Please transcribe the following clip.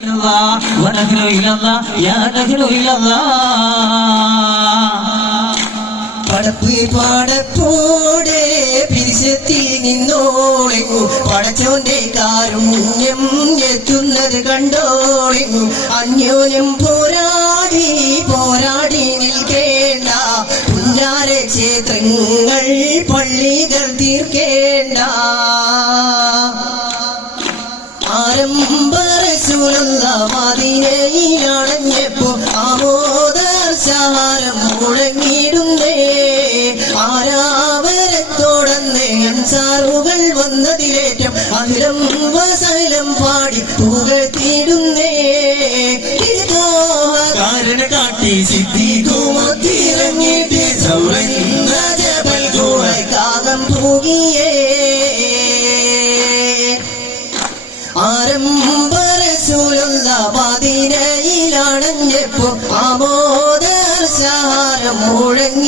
ونحن إلى الله يا نحن إلى الله പടപ്പ് പാടപ്പോടെ പിരിശെത്തി നിന്നോളിങ്ങു പടച്ചോന്റെ കാരുണ്യം എത്തുന്നത് കണ്ടോളിങ്ങു അന്യോന്യം പോരാടി നിൽക്കേണ്ട പുന്നാര ക്ഷേത്രങ്ങൾ പള്ളികൾ തീർക്കേണ്ട ആരംഭ റസൂലുള്ള മദീനയിലണഞ്ഞപ്പോ ആമോദർശാരം മുഴങ്ങിടുന്നേ ആരാവരത്തോടന്ന് അൻസാറുകൾ വന്നതിലേറ്റം അഹിലം വസലം പാടി പുകഴ്ത്തിയിടുന്നേ കാരണം കാട്ടി സിദ്ധിക്കുമത്തിറങ്ങിട്ട് സൗരന്ന ജബൽ കാകം പൂകിയേ ആരംഭ റസൂലുള്ള മദീനയിലണഞ്ഞപ്പോ ആമോദർശാരം മുഴങ്ങി